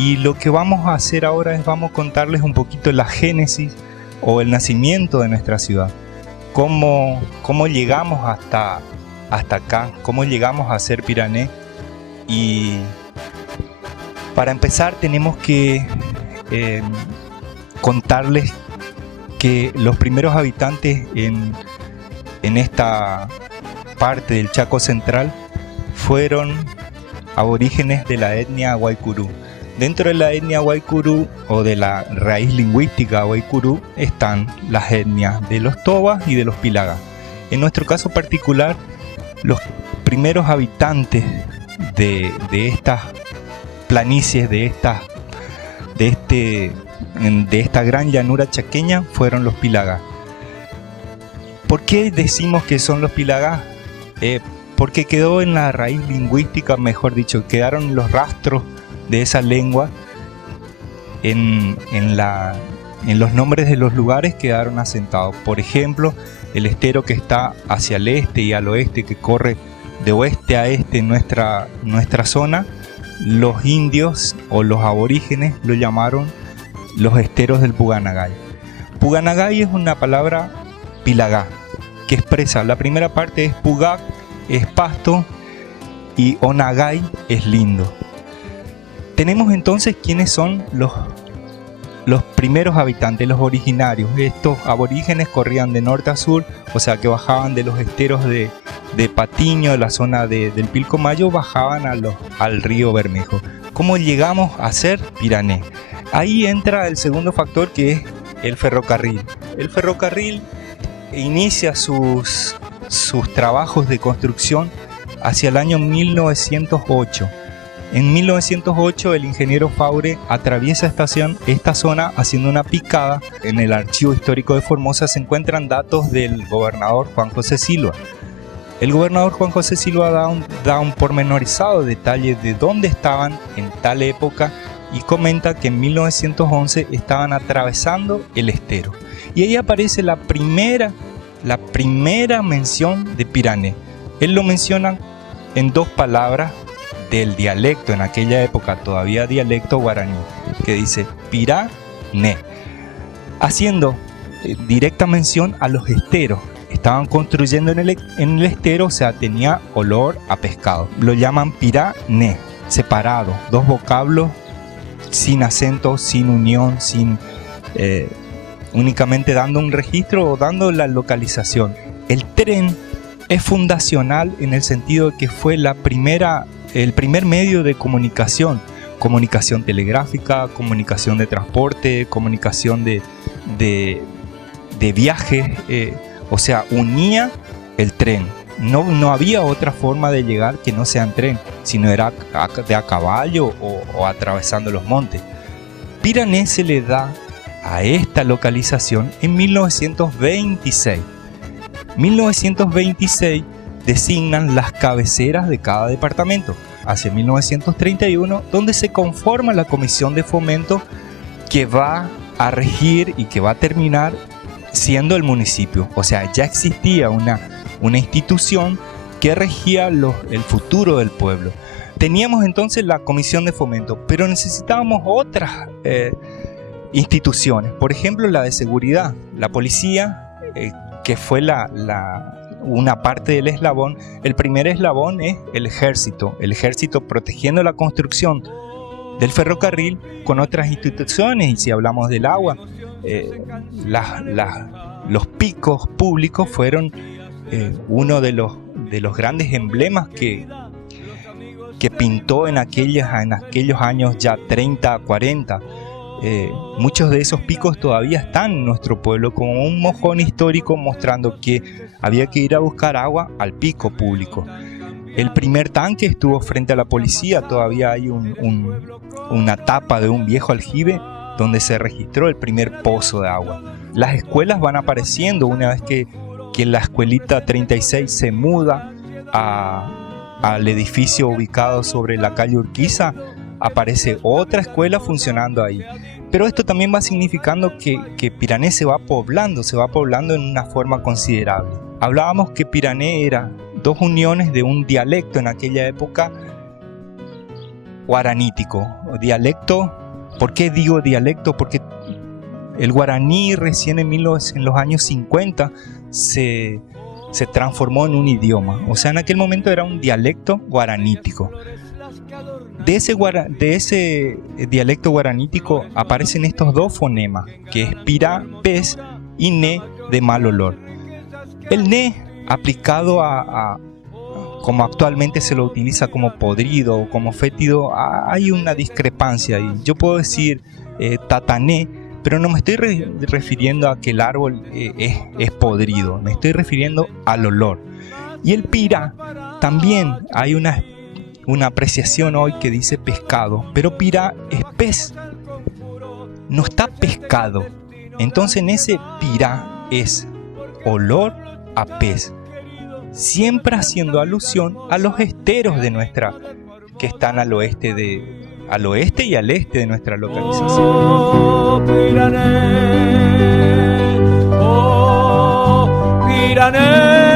Y lo que vamos a hacer ahora es vamos a contarles un poquito la génesis o el nacimiento de nuestra ciudad. Cómo llegamos hasta acá, cómo llegamos a ser Pirané. Y para empezar tenemos que contarles que los primeros habitantes en esta parte del Chaco Central fueron aborígenes de la etnia Guaycurú. Dentro de la etnia Guaycurú o de la raíz lingüística Guaycurú están las etnias de los Tobas y de los Pilaga. En nuestro caso particular, los primeros habitantes de estas planicies, de esta gran llanura chaqueña fueron los Pilaga. ¿Por qué decimos que son los Pilaga? Porque quedó en la raíz lingüística, mejor dicho, quedaron los rastros de esa lengua en los nombres de los lugares quedaron asentados. Por ejemplo, el estero que está hacia el este y al oeste, que corre de oeste a este en nuestra zona, los indios o los aborígenes lo llamaron los esteros del Puganagay. Puganagay es una palabra Pilagá que expresa, la primera parte es Pugac, es pasto, y Onagay es lindo. Tenemos entonces quiénes son los primeros habitantes, los originarios. Estos aborígenes corrían de norte a sur, o sea que bajaban de los esteros de Patiño, de la zona del Pilcomayo, bajaban al río Bermejo. ¿Cómo llegamos a ser Pirané? Ahí entra el segundo factor, que es el ferrocarril. El ferrocarril inicia sus trabajos de construcción hacia el año 1908. En 1908 el ingeniero Faure atraviesa esta zona haciendo una picada. En el archivo histórico de Formosa se encuentran datos del gobernador Juan José Silva. El gobernador Juan José Silva da un pormenorizado detalle de dónde estaban en tal época y comenta que en 1911 estaban atravesando el estero. Y ahí aparece la primera mención de Pirané. Él lo menciona en dos palabras del dialecto, en aquella época todavía dialecto guaraní, que dice Pirané, haciendo directa mención a los esteros. Estaban construyendo en el estero, o sea, tenía olor a pescado. Lo llaman Pirané, separado, dos vocablos sin acento, sin unión, únicamente dando un registro o dando la localización. El tren es fundacional en el sentido de que fue el primer medio de comunicación telegráfica, comunicación de transporte, comunicación de viajes, o sea, unía el tren. No había otra forma de llegar que no sea en tren, sino era de a caballo o atravesando los montes. Pirané se le da a esta localización en 1926. 1926 designan las cabeceras de cada departamento. Hacia 1931, donde se conforma la comisión de fomento que va a regir y que va a terminar siendo el municipio. O sea, ya existía una institución que regía el futuro del pueblo. Teníamos entonces la comisión de fomento, pero necesitábamos otras instituciones. Por ejemplo, la de seguridad, la policía, que fue una parte del eslabón. El primer eslabón es el ejército protegiendo la construcción del ferrocarril con otras instituciones. Y si hablamos del agua, los picos públicos fueron uno de los grandes emblemas que pintó en aquellos años ya 30, 40. Muchos de esos picos todavía están en nuestro pueblo como un mojón histórico, mostrando que había que ir a buscar agua al pico público. El primer tanque estuvo frente a la policía. Todavía hay una tapa de un viejo aljibe donde se registró el primer pozo de agua. Las escuelas van apareciendo una vez que la escuelita 36 se muda al edificio ubicado sobre la calle Urquiza. Aparece otra escuela funcionando ahí. Pero esto también va significando que Pirané se va poblando en una forma considerable. Hablábamos que Pirané era dos uniones de un dialecto en aquella época guaranítico, o dialecto. ¿Por qué digo dialecto? Porque el guaraní recién en los años 50 se transformó en un idioma. O sea, en aquel momento era un dialecto guaranítico. De ese dialecto guaranítico aparecen estos dos fonemas, que es pirá, pez, y ne, de mal olor. El ne, aplicado como actualmente se lo utiliza como podrido o como fétido, hay una discrepancia ahí. Yo puedo decir tatané, pero no me estoy refiriendo a que el árbol es podrido, me estoy refiriendo al olor. Y el pirá, también hay una apreciación hoy que dice pescado, pero pirá es pez, no está pescado. Entonces en ese pirá es olor a pez, siempre haciendo alusión a los esteros que están al oeste y al este de nuestra localización. Oh, Pirané, oh, Pirané.